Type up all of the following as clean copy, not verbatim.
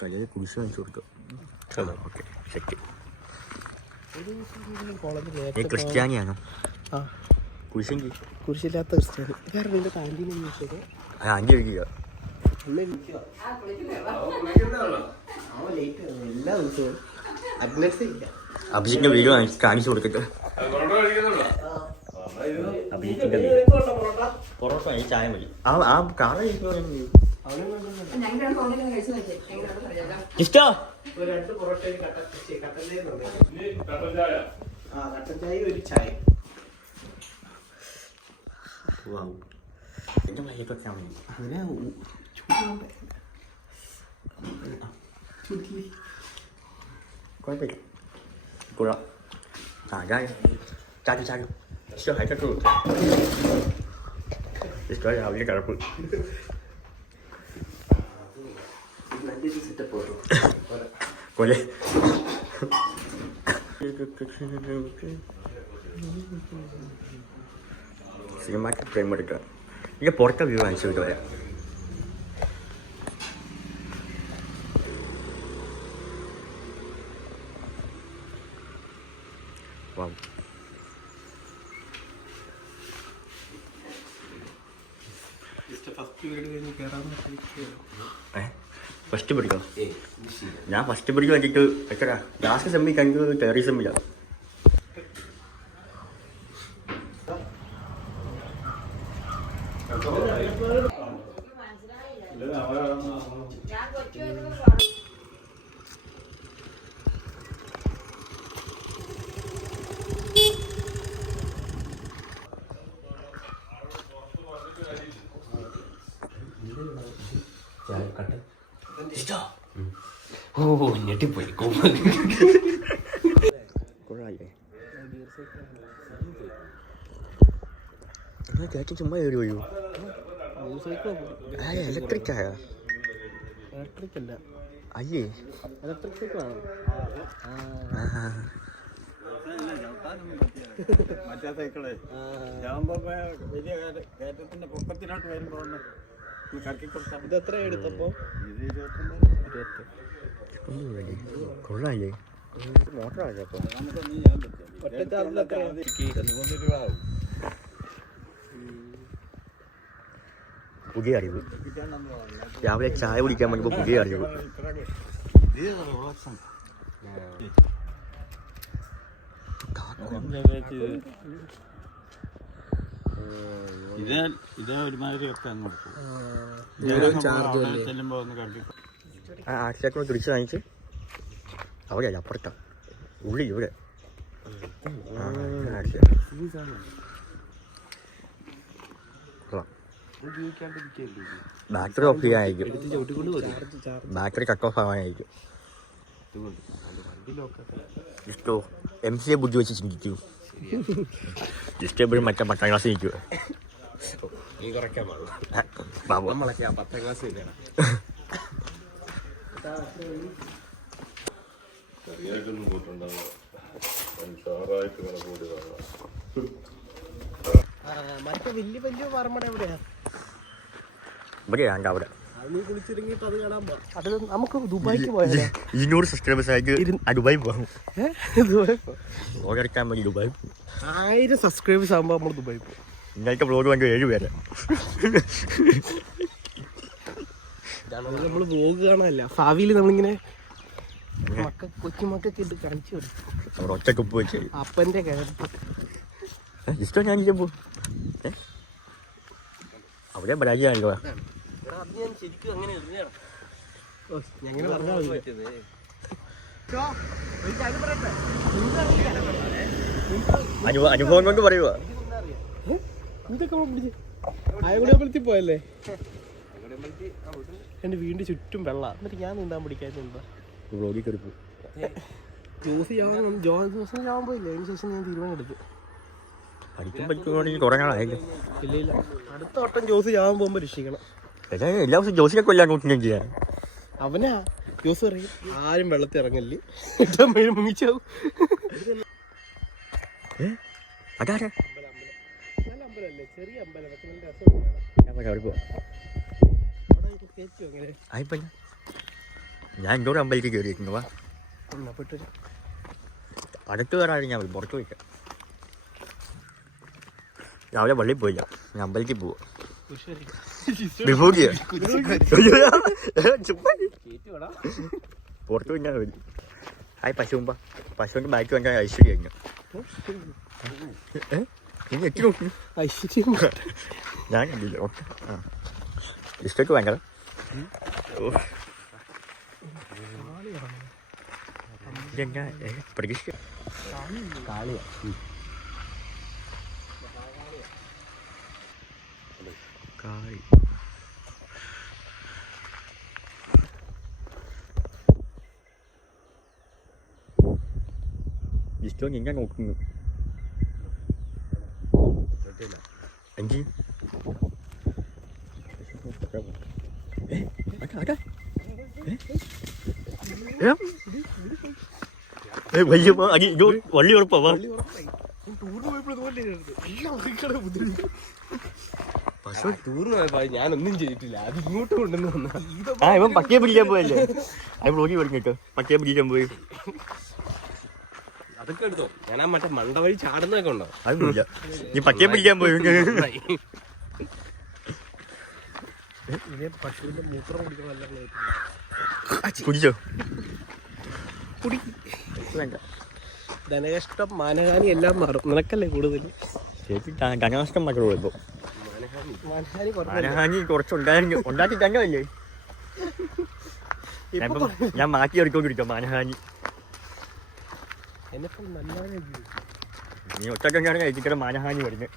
തലയിൽ കുരിശ് കാണിച്ചു കൊടുത്തു. ഓക്കെ ശരി. ക്രിസ്ത്യാനിയാണോ? ആ കുരിശെങ്കിൽ കുരിശില്ലാത്ത ക്രിസ്ത്യാനി. വേറെ കാന്റീൻ ആൻറ്റി കഴിക്കുക. എല്ലാ ദിവസവും അഭിജിത്തിന്റെ വീഡിയോ കാണിച്ചു കൊടുത്തിട്ട് അഭിജിത്തിന്റെ പൊറോട്ട ഈ ചായ മതി. ആ കാറ ഇഷ്ടോ രണ്ട് പൊറോട്ടയും കട്ടൻ ചായ ഒരു ചായ. എന്റെ മൈക്കൊക്കെ അതിനെ കുഴപ്പമില്ല. കൊള്ളാം. ചാടി ഇഷ്ടമായി കേട്ടോ. ഇഷ്ടമായി രാവിലെ കിടപ്പ്. കൊല്ലേ സിനിമാറ്റിക് ഫ്രെയിം എടുക്കുക. ഇങ്ങനെ പുറത്തെ വ്യൂ കാണിച്ചു വിട്ട് വരാം. ഫസ്റ്റ് പഠിക്കാം. ഞാൻ ഫസ്റ്റ് പഠിക്കാൻ വേണ്ടിയിട്ട് എത്ര ലാസ്റ്റ് സെമ്മി കഴിഞ്ഞത് ടെററിസമില്ല. ഓ ഞെട്ടിപ്പോയി. കൊള്ളാല്ലേ? ചേച്ചി ചുമ്മാ കയറി പോയോ? ഇലക്ട്രിക് ആയ? ഇലക്ട്രിക് അല്ല, അയ്യേ ഇലക്ട്രിക് സൈക്കിളാണ്. മറ്റേ സൈക്കിള് വലിയ കയറ്റത്തിന്റെ പൊക്കത്തിലോട്ട് വരുമ്പോ കറക്കി കൊടുത്താൽ ഇത് എത്ര എടുത്തപ്പോ? ഇത് 20. കൊള്ളാല്ലേ? മോട്ടറാണ്. അപ്പോൾ നമുക്ക് ഒന്നും ചെയ്യാൻ പറ്റും. ഒറ്റ ചാർജിൽ എത്ര? 3 രൂപ ആവും. പുതിയ അറിവ്. രാവിലെ ചായ കുടിക്കാൻ വേണ്ടി പുതിയ അറിവ്. ഇതേ ഒരുമാതിരി ഒക്കെ അങ്ങോട്ട് ചെല്ലുമ്പോ ഒന്ന് കറക്കി. ആഴ്ചക്കൂടെ തിരിച്ച് കാണിച്ച് അവിടെ അല്ല അപ്പുറത്താ ഉള്ളി ഇവിടെ. ബാറ്ററി ഓഫ് ചെയ്യാനായിരിക്കും. ബാറ്ററി കട്ട് ഓഫ് ആവാനായിരിക്കും. ഇഷ്ടോ MCA ബുദ്ധി വെച്ച് ചിന്തിക്കൂ. ഇഷ്ടപ്പെടും മറ്റേ 10ാം ക്ലാസ് നിൽക്കുക. നീ കുറയ്ക്കാൻ പാടും. ബാബു നമ്മളൊക്കെ 10ാം ക്ലാസ് തന്നെയാണ്. മറ്റേ വലിയ വലിയ പറമ്പട എവിടെയാ? ഇവിടെയാണ്ട് അവിടെ. നീ കുളിച്ചിറങ്ങിയിട്ട് അത് കാണാൻ പോ. അത് നമുക്ക് ദുബായിക്ക് പോയാലോ? 200 സബ്സ്ക്രൈബേഴ്സ് ആയിട്ട് ദുബായി പോകും. ഓർക്കാൻ വേണ്ടി ദുബായി 1000 സബ്സ്ക്രൈബേഴ്സ് ആകുമ്പോൾ നമ്മൾ ദുബായി പോകും. ഇന്നത്തെ വ്ലോഗ് വേണ്ടി 7 പേര്. നമ്മൾ വ്ലോഗ് കാണാനല്ല, ഭാവിയിൽ നമ്മളിങ്ങനെ കൊച്ചുമക്കൊക്കെ ഇട്ട് കാണിച്ചു കൊടുക്കും. ഒറ്റക്കുപ്പ് വെച്ച് അപ്പൻ്റെ കിഴപ്പ് ഇഷ്ടം ഞാൻ ചെയ്യുമ്പോൾ അവിടെ പരാജയമായിരിക്കും. ശരിക്കും അങ്ങനെ ഞങ്ങൾ പറഞ്ഞാൽ അനുഭവം കൊണ്ട് പറയുക. ഇതൊക്കെ ആയകുടിയമ്പലത്തിൽ പോയല്ലേ? എൻ്റെ വീടിൻ്റെ ചുറ്റും വെള്ളം. എന്നിട്ട് ഞാൻ നീന്താൻ പിടിക്കാനുണ്ടോ? ജോസ് ചാവാൻ പോയില്ലേ? അതിന് ശേഷം ഞാൻ തീരുമാനം എടുത്തു. പഠിക്കുമ്പോഴേക്കും തുടങ്ങാനായില്ലേ? ഇല്ല, അടുത്ത വട്ടം ജോസ് ചാവാൻ പോകുമ്പോൾ രക്ഷിക്കണം. എല്ലാ ദിവസവും ജോസിനെ കൊല്ലാൻ നോക്കുകയും ചെയ്യാൻ. അവനാ ജോസ് പറയും ആരും വെള്ളത്തിൽ ഇറങ്ങല്ലേ, മുങ്ങിച്ചാവും. അതാരാ? നല്ല അമ്പലമല്ലേ? ചെറിയ അമ്പലം. ഞാൻ എന്തോരം അമ്പലത്തിൽ കയറിയിരിക്കുന്നു വാ. എന്നാ പോയിട്ട് അടുത്ത് കയറാതെ ഞാൻ പുറത്ത് പോയിക്കാം. രാവിലെ പള്ളിയിൽ പോയില്ല, ഞാൻ അമ്പലത്തിൽ പോവാ. വിഭൂതിയാ പുറത്ത് പോയി വരും. ഹായ് പശുമ്പ പശുവിൻ്റെ ബാക്കി വന്നാൽ ഐശ്വര്യ കഴിഞ്ഞു. ഇനി എത്തി നോക്കുന്നു ഐശ്വര്യം ഞാൻ കണ്ടില്ല. ഓക്കെ ആ ഇഷ്ടക്ക് ഭയങ്കര ഇതെന്നാ പ്രതീക്ഷ കാളിയാ. കാളി ഇഷ്ടം ഞാൻ നോക്കുന്നു. അഞ്ച് വലിയ അടി ഇത് വള്ളി ഉറപ്പാ. ടൂറിന് പോയപ്പോൾ ഇതുപോലെ എല്ലാം ഒതുക്കിയാണ് ബുദ്ധിമുട്ട്. ടൂറിന് പോയപ്പോ ഞാനൊന്നും ചെയ്തിട്ടില്ല, അത് ഇങ്ങോട്ട് കൊണ്ടുവന്ന് വന്ന. ആ ഇവൻ പട്ടിയെ പിടിക്കാൻ പോയല്ലേ, അത് ബ്ലോഗി പറഞ്ഞിട്ട് പട്ടിയെ പിടിക്കാൻ പോയി. അതൊക്കെ എടുത്തോ, ഞാൻ ആ മറ്റേ മണ്ട വഴി ചാടുന്നതൊക്കെ ഉണ്ടോ? അതൊന്നുമില്ല, നീ പട്ടിയെ പിടിക്കാൻ പോയി. ഇനി പശുവിന്റെ മൂത്രം കുടിക്കണം നല്ല കുടിച്ചോ? വേണ്ട, ധനകഷ്ടം മാനഹാനി എല്ലാം മാറും. നിനക്കല്ലേ കൂടുതൽ ചേച്ചി ധനനഷ്ടം മാത്രമേ ഉള്ളൂ. മാനഹാനി മാനഹാനി കുറച്ചുണ്ടായിരുന്നു, ഉണ്ടാക്കി തന്നല്ലേ. ഞാൻ മാറ്റി എടുക്കൊണ്ടിരിക്കാം മാനഹാനി. എന്നെ നല്ലവരെ നീ ഒറ്റക്കാണ് കഴിച്ചിട്ട് മാനഹാനി വരുന്നത്.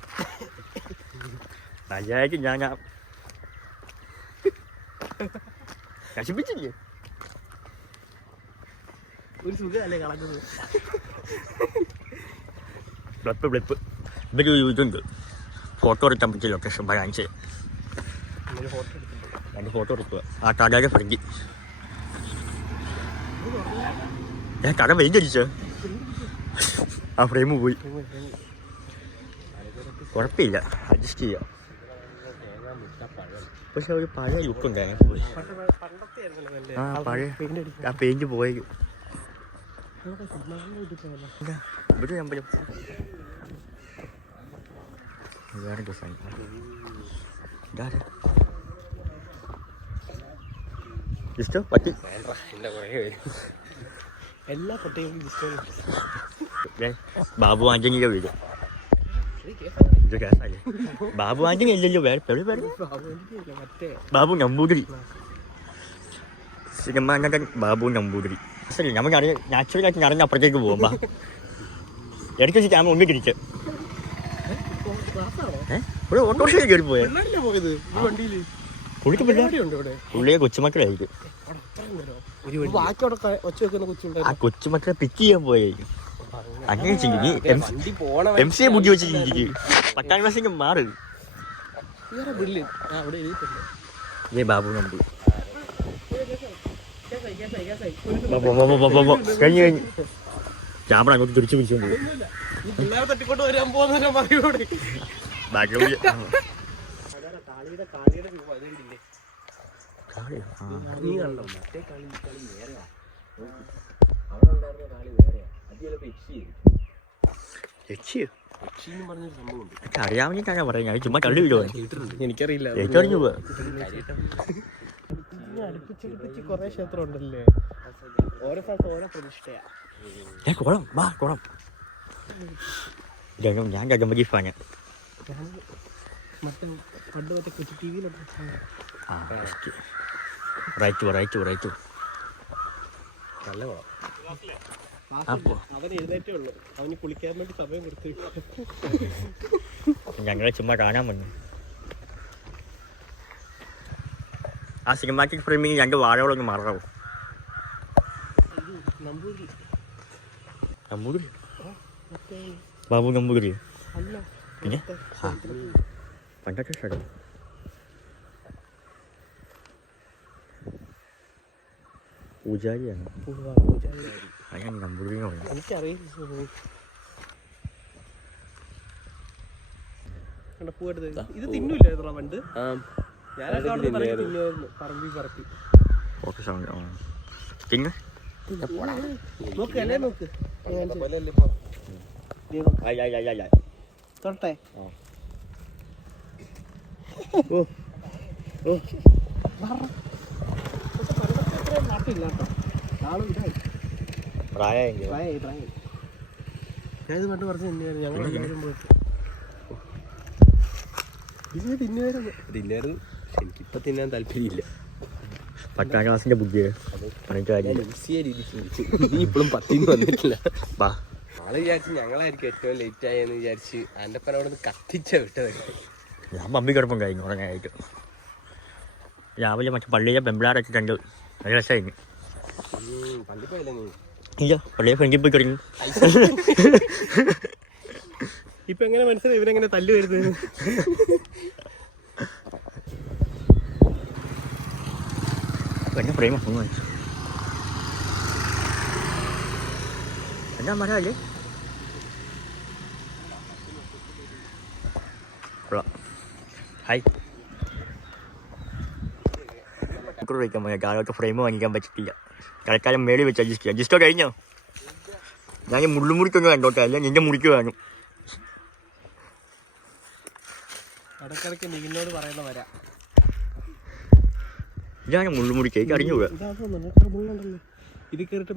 മര്യാദയ്ക്ക് ഞാൻ നശിപ്പിച്ചില്ലേ. ഒരു സുഖമല്ലേ കളഞ്ഞത്. ബ്ലിപ്പ് ഇതൊരു ഇതുണ്ട്, ഫോട്ടോ എടുക്കാൻ പറ്റിയ ലൊക്കേഷൻ കാണിച്ച് രണ്ട് ഫോട്ടോ എടുക്കുക. ആ കടയുടെ ഫ്രണ്ട് ഞാൻ കട വെയിറ്റ് അടിച്ച ആ ഫ്രെയിം പോയി. കുഴപ്പമില്ല, അഡ്ജസ്റ്റ് ചെയ്യാം. പക്ഷെ ഒരു പഴയ ലുക്ക് ഉണ്ടായിരുന്നു. ആ പഴയ ആ പെയിന്റ് പോയത് ഇവിടെ അമ്പലം വേറെ ദിവസം ഇഷ്ടം പറ്റി എല്ലാ പട്ടിയും ബാബു ആന്റണിയുടെ വീട്. ഇത് കേസല്ലേ, ബാബു ആന്റണി അല്ലല്ലോ, വേറെ പേര് ബാബു നമ്പൂതിരി. സിനിമ ബാബു നമ്പൂതിരി. ശരി, നമുക്ക് നാച്ചുറലായിട്ട് നടന്ന് അപ്പുറത്തേക്ക് പോകുമ്പോ ഇടയ്ക്ക് വെച്ച് ക്യാമറ ഒന്ന് തിരിച്ച് ഒരു ഓട്ടോറിക്ഷയിൽ കയറി പോയേ. പോയത് വണ്ടിയില് പുള്ളിയെ കൊച്ചുമക്കളായിരിക്കും. ബാക്കി ഒച്ച വെക്കുന്ന കൊച്ചുണ്ട്. ആ കൊച്ചുമക്കളെ പിക്ക് ചെയ്യാൻ പോയായിരിക്കും. അങ്ങനെ ചെയ്യും. നീ MC ബുദ്ധി വെച്ച് ചിന്തിക്കും. 10ാം ക്ലാസ്സിലേക്ക് മാറ്. ഏ ബാബു നമ്പൂതിരി കഴിഞ്ഞു ക്യാമറ അങ്ങോട്ട് തിരിച്ചു പിടിച്ചോണ്ട് തട്ടിക്കൊണ്ട് വരാൻ പോകുന്ന പറയൂടെ. അറിയാമെങ്കിൽ പറയാം, ചുമ്മാ കള്ളി വിടുവാ. എനിക്കറിയില്ല, ഏറ്ററിഞ്ഞു പോവാ. അടുപ്പിച്ചടുപ്പിച്ച് കുറെ ക്ഷേത്രം ഉണ്ടല്ലേ, ഓരോ സ്ഥലത്ത് ഓരോ പ്രതിഷ്ഠയാ. കുളം വാ കുളം. ഞാൻ ഗജമ്പതി ഫാന്. മറ്റേ പണ്ട് മറ്റേ കൊച്ചു ടി വിയിലുണ്ട്. റൈറ്റ് അവൻ എഴുന്നേറ്റേ ഉള്ളു, അവന് കുളിക്കാൻ വേണ്ടി സമയം കൊടുത്തു. ഞങ്ങളെ ചുമ്മാ കാണാൻ വന്നു. ആ സിനിമാറ്റിക് ഫ്രെയിമിൽ 2 വാഴകളൊന്ന് മാറാവോ? നമ്പൂതിരി ബാബു നമ്പൂതിരി പിന്നെ പണ്ടൊക്കെ സ്ഥലം പൂജാരിയാണ്. ഞാൻ നമ്പൂതിരി എനിക്കറിയില്ല. ഇത് തിന്നൂല്ലായിരുന്നോ പണ്ട്? ഞാനൊക്കെ തിന്നുമായിരുന്നു പറമ്പി പറത്തി. ഓക്കെ സൗണ്ട് പിന്നെ നോക്ക് അല്ലേ നോക്ക് തൊട്ടെ നാട്ടില്ല കേട്ടോ ആളും ഇതായി പ്രായമെങ്കിൽ ഞാനിത് പണ്ട് പറഞ്ഞ് തിന്നുമായിരുന്നു ഞങ്ങൾ എല്ലാവരും പോയിട്ട് ഇത് തിന്നുമായിരുന്നു എനിക്കിപ്പോ തിന്നാൻ താല്പര്യമില്ല. 10ാം ക്ലാസ്സിന്റെ ബുദ്ധി പറഞ്ഞിട്ട് കാര്യമില്ല. നീ ഇപ്പോഴും 10ന്ന് വന്നിട്ടില്ല. വാ ആള് വിചാരിച്ച് ഞങ്ങളായിരിക്കും ഏറ്റവും ലേറ്റ് ആയെന്ന് വിചാരിച്ച് അതിന്റെ പല അവിടെ നിന്ന് കത്തിച്ച വിട്ടത്. ഞാൻ പമ്പി കിടപ്പം കഴിഞ്ഞു ഉറങ്ങാനായിട്ട്. രാവിലെ മറ്റേ പള്ളിയിലെ പെമ്പിളാരൊക്കെ കണ്ട് നല്ല രസമായിരുന്നു. പള്ളി പോയില്ല നീ? ഇല്ല, പള്ളിയെ ഫ്രണ്ടിൽ പോയി കിടന്നു. ഇപ്പൊ എങ്ങനെ മനസ്സിലായി ഇവരെങ്ങനെ തല്ലു വരുന്നത്? എന്നെ ഫ്രെയിം ഒന്ന് വാങ്ങിച്ചു. എന്നാ മരല്ലേ ഹായ് വയ്ക്കാൻ പോയ കാലത്ത് ഫ്രെയിം വാങ്ങിക്കാൻ പറ്റിയില്ല. തൽക്കാലം മേളിൽ വെച്ച് അഡ്ജസ്റ്റ് ചെയ്യാം. അഡ്ജസ്റ്റോ കഴിഞ്ഞോ? ഞാൻ മുള്ളുമുറിക്കൊന്നും കണ്ടോട്ടെ, അല്ല നിന്റെ മുറിക്ക് വേണം. ഇടക്കിടക്ക് നിന്നോട് പറയുന്ന വരാ ഞാൻ മുള്ളുമുറിക്കേക്ക് അറിഞ്ഞു പോകാം. മുള്ളുണ്ടല്ലോ ഇത് കയറിട്ട്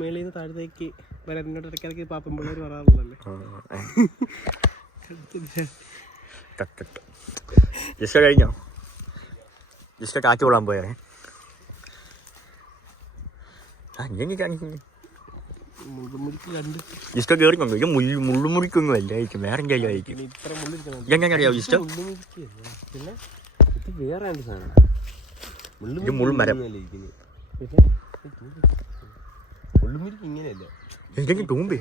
മേളിൽ നിന്ന് താഴത്തേക്ക് വരാൻ എന്നോട് ഇടക്കിടക്ക് പാപ്പം പിള്ളേർ പറയാറുള്ളല്ലേ. ജസ്റ്റ് കഴിഞ്ഞോ? ജസ്റ്റ് കാറ്റ് കൊള്ളാൻ പോയേ. മുള്ളുമുറിക്ക് കണ്ട് ജസ്റ്റ് കയറിക്കൊണ്ടു. ഇത് മുള്ളുമുറിക്കൊന്നും അല്ലായിരിക്കും, വേറെ എന്തെങ്കിലും ആയിരിക്കും. ഇത്ര മുള്ളിരിക്കണം. എങ്ങനെ അറിയാം ജസ്റ്റ്? പിന്നെ ഇത് വേറെ സാധനം. ഇത് മുൾമരം. മുള്ളുമുരിക്ക് ഇങ്ങനെയല്ല. എന്തെങ്കിലും തൂമ്പേ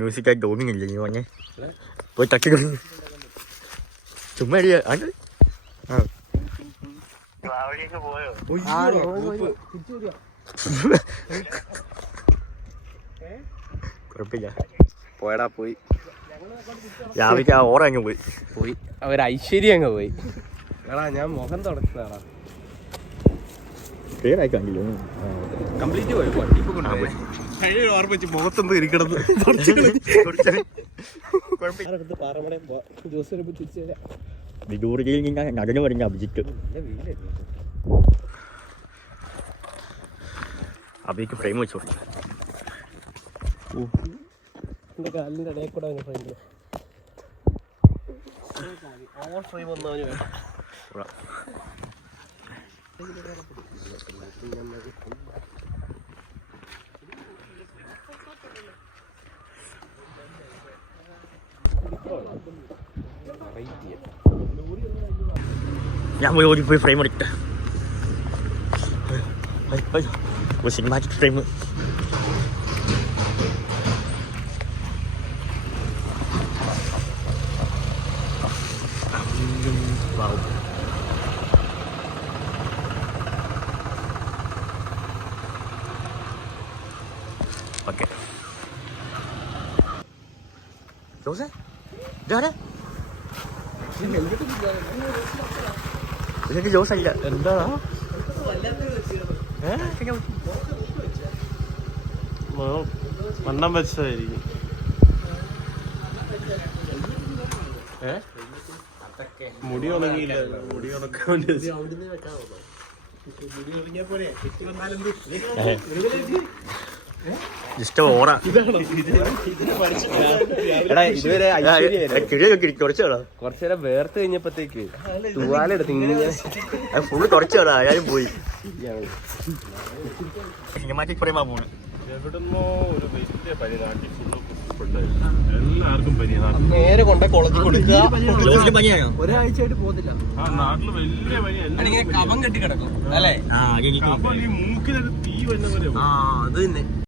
മ്യൂസിക്കായി തോന്നുന്നില്ല. നീ പറഞ്ഞേ പോയി തട്ടി ചുമ്മാ അടിയാ. കുഴപ്പമില്ല, പോയടാ പോയി. രാവിലെ ആ ഓറ അങ്ങ് പോയി. അവർ ഐശ്വര്യം അങ്ങ് പോയി. എടാ ഞാൻ മുഖം തുടച്ചതാടാ. ക്ലിയറായി കണ്ടില്ല. കംപ്ലീറ്റ് പോയി. കഴിഞ്ഞ ഓർമ്മ വെച്ച് മുഖത്തൊന്നും ഇരിക്കണം. പാറമട ദിവസം തിരിച്ചു വരാം. വിദൂരതയിൽ ഞാൻ നടന്നു പറഞ്ഞ അഭിജിത്ത്. അഭിക്ക് ഫ്രെയിം വെച്ചു കൊടുത്തു. എൻ്റെ കാലിൻ്റെ ഇടയിൽ കൂടെ അവന് ഫ്രെയിം ഓവർ ഫ്രെയിം വന്നവന് വേണം. ഞാൻ പോയി ഓടിപ്പോയി ഫ്രെയിം എടുക്കട്ടെ. Cinematic frame. ഓക്കെ ജോസേ ഇതാരെ? ഇതൊക്കെ ജോസ് അല്ല. എന്താ വണ്ണം വെച്ചതായിരിക്കും. മുടി ഉണങ്ങിയില്ല. മുടി ഉണക്കാൻ വേണ്ടി ജസ്റ്റ് ഓറ. എടാ ഇതുവരെ കുറച്ചോടാ കുറച്ചേരം വേർത്ത് കഴിഞ്ഞപ്പോഴത്തേക്ക് തൂവാലെടുത്ത് ഇങ്ങനെ ഫുള്ള് കുറച്ചോടാ. ആരും പോയി സിനിമാറ്റിക് ഫ്രെയിമാ പോണ്. എവിടുന്നോ ഒരു വലിയ പനി നാട്ടിൽ എല്ലാവർക്കും പനി. നേരെ കൊണ്ട കുളത്തിൽ കൊടുക്കുക. പനിയാണോ? ഒരാഴ്ചയായിട്ട് പോകുന്നില്ല. ആ നാട്ടില് വലിയ പനി. കവം കെട്ടി കിടക്കും അല്ലേ? ഈ മൂക്കിലൊരു തീ വന്ന പോലെ. അത് തന്നെ.